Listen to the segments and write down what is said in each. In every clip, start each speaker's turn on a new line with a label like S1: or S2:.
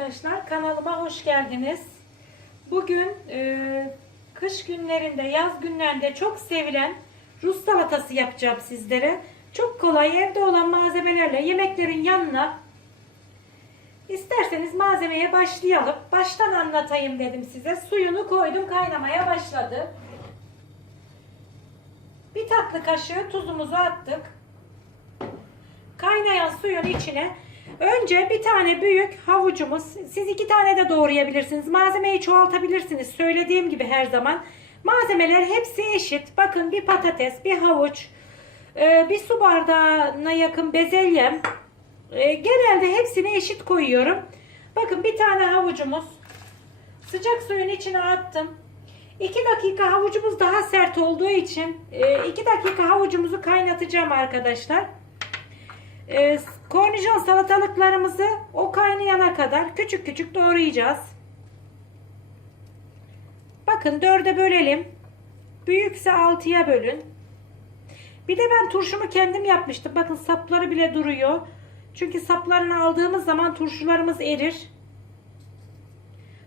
S1: arkadaşlar kanalıma hoş geldiniz. Bugün e, kış günlerinde, yaz günlerinde çok sevilen Rus salatası yapacağım sizlere. Çok kolay evde olan malzemelerle yemeklerin yanına isterseniz malzemeye başlayalım. Baştan anlatayım dedim size. Suyunu koydum kaynamaya başladı. Bir tatlı kaşığı tuzumuzu attık. Kaynayan suyun içine önce bir tane büyük havucumuz, siz iki tane de doğrayabilirsiniz. Malzemeyi çoğaltabilirsiniz. Söylediğim gibi her zaman. Malzemeler hepsi eşit. Bakın bir patates, bir havuç, e, bir su bardağına yakın bezelyem. E, Genelde hepsini eşit koyuyorum. Bakın bir tane havucumuz. Sıcak suyun içine attım. 2 dakika havucumuz daha sert olduğu için 2 dakika havucumuzu kaynatacağım arkadaşlar. Ee, kornijon salatalıklarımızı o kaynayana kadar küçük küçük doğrayacağız. Bakın dörde bölelim. Büyükse altıya bölün. Bir de ben turşumu kendim yapmıştım. Bakın sapları bile duruyor. Çünkü saplarını aldığımız zaman turşularımız erir.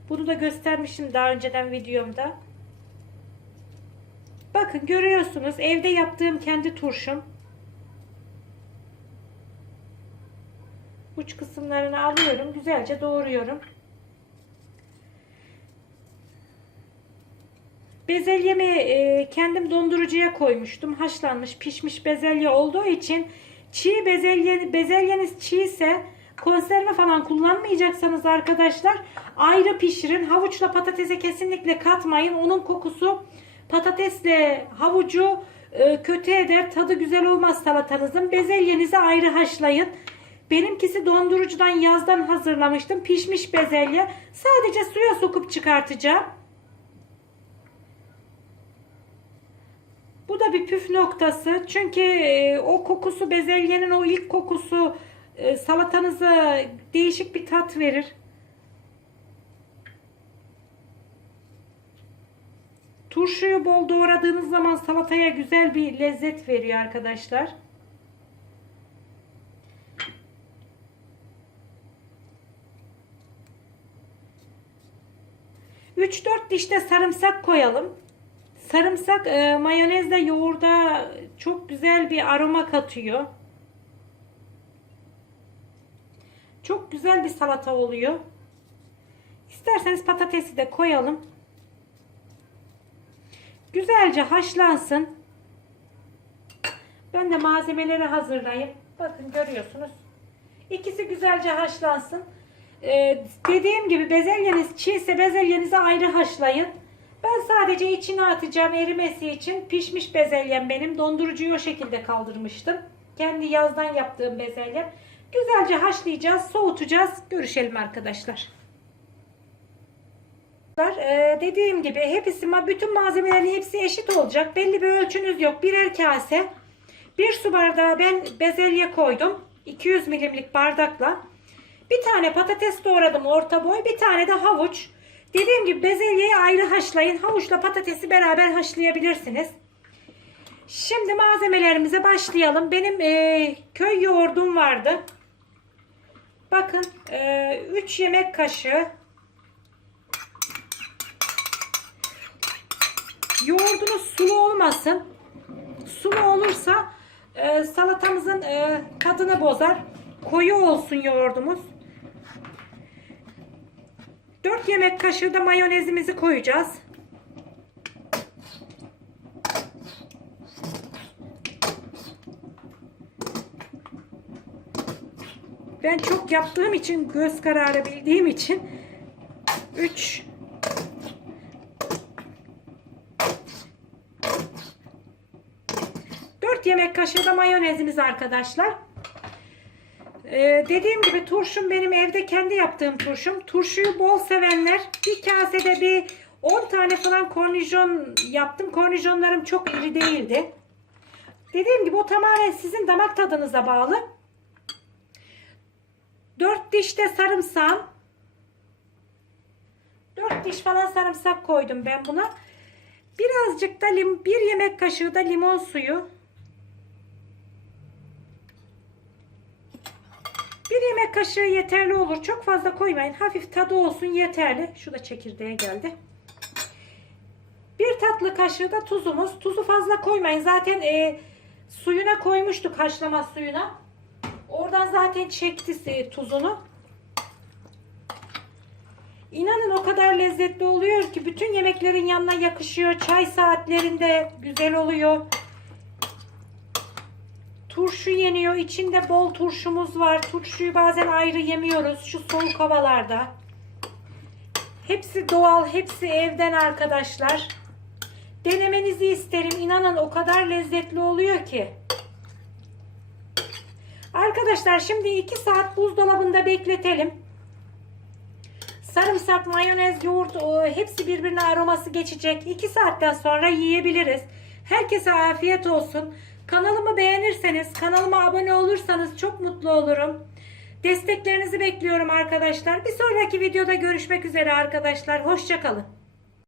S1: Bunu da göstermiştim daha önceden videomda. Bakın görüyorsunuz evde yaptığım kendi turşum. Uç kısımlarını alıyorum. Güzelce doğruyorum. Bezelyemi e, kendim dondurucuya koymuştum. Haşlanmış, pişmiş bezelye olduğu için çiğ bezelye, bezelyeniz çiğ ise konserve falan kullanmayacaksanız arkadaşlar ayrı pişirin. Havuçla patatese kesinlikle katmayın. Onun kokusu patatesle havucu e, kötü eder. Tadı güzel olmaz salatanızın. Bezelyenizi ayrı haşlayın. Benimkisi dondurucudan yazdan hazırlamıştım. Pişmiş bezelye. Sadece suya sokup çıkartacağım. Bu da bir püf noktası. Çünkü e, o kokusu bezelyenin o ilk kokusu e, salatanıza değişik bir tat verir. Turşuyu bol doğradığınız zaman salataya güzel bir lezzet veriyor arkadaşlar. 3-4 diş de sarımsak koyalım. Sarımsak e, mayonezle yoğurda çok güzel bir aroma katıyor. Çok güzel bir salata oluyor. İsterseniz patatesi de koyalım. Güzelce haşlansın. Ben de malzemeleri hazırlayayım. Bakın görüyorsunuz. İkisi güzelce haşlansın. Ee, dediğim gibi bezelyeniz çiğse bezelyenizi ayrı haşlayın. Ben sadece içine atacağım erimesi için pişmiş bezelyem benim. Dondurucuyu o şekilde kaldırmıştım. Kendi yazdan yaptığım bezelyem. Güzelce haşlayacağız, soğutacağız. Görüşelim arkadaşlar. Ee, dediğim gibi hepsi bütün malzemelerin hepsi eşit olacak. Belli bir ölçünüz yok. Birer kase. Bir su bardağı ben bezelye koydum. 200 milimlik bardakla. Bir tane patates doğradım orta boy. Bir tane de havuç. Dediğim gibi bezelyeyi ayrı haşlayın. Havuçla patatesi beraber haşlayabilirsiniz. Şimdi malzemelerimize başlayalım. Benim e, köy yoğurdum vardı. Bakın 3 e, yemek kaşığı yoğurdunuz sulu olmasın. Sulu olursa e, salatamızın e, tadını bozar. Koyu olsun yoğurdumuz. 4 yemek kaşığı da mayonezimizi koyacağız. Ben çok yaptığım için göz kararı bildiğim için 3 4 yemek kaşığı da mayonezimiz arkadaşlar. Ee, dediğim gibi turşum benim evde kendi yaptığım turşum. Turşuyu bol sevenler bir kasede bir 10 tane falan kornijon yaptım. Kornijonlarım çok iri değildi. Dediğim gibi o tamamen sizin damak tadınıza bağlı. 4 diş de sarımsağım. 4 diş falan sarımsak koydum ben buna. Birazcık da lim, bir yemek kaşığı da limon suyu. Bir yemek kaşığı yeterli olur. Çok fazla koymayın. Hafif tadı olsun yeterli. Şu da çekirdeğe geldi. Bir tatlı kaşığı da tuzumuz. Tuzu fazla koymayın. Zaten e, suyuna koymuştuk haşlama suyuna. Oradan zaten çekti e, tuzunu. İnanın o kadar lezzetli oluyor ki bütün yemeklerin yanına yakışıyor. Çay saatlerinde güzel oluyor. Turşu yeniyor. İçinde bol turşumuz var. Turşuyu bazen ayrı yemiyoruz şu soğuk havalarda. Hepsi doğal, hepsi evden arkadaşlar. Denemenizi isterim. İnanın o kadar lezzetli oluyor ki. Arkadaşlar şimdi 2 saat buzdolabında bekletelim. Sarımsak, mayonez, yoğurt hepsi birbirine aroması geçecek. 2 saatten sonra yiyebiliriz. Herkese afiyet olsun. Kanalımı beğenirseniz, kanalıma abone olursanız çok mutlu olurum. Desteklerinizi bekliyorum arkadaşlar. Bir sonraki videoda görüşmek üzere arkadaşlar. Hoşçakalın.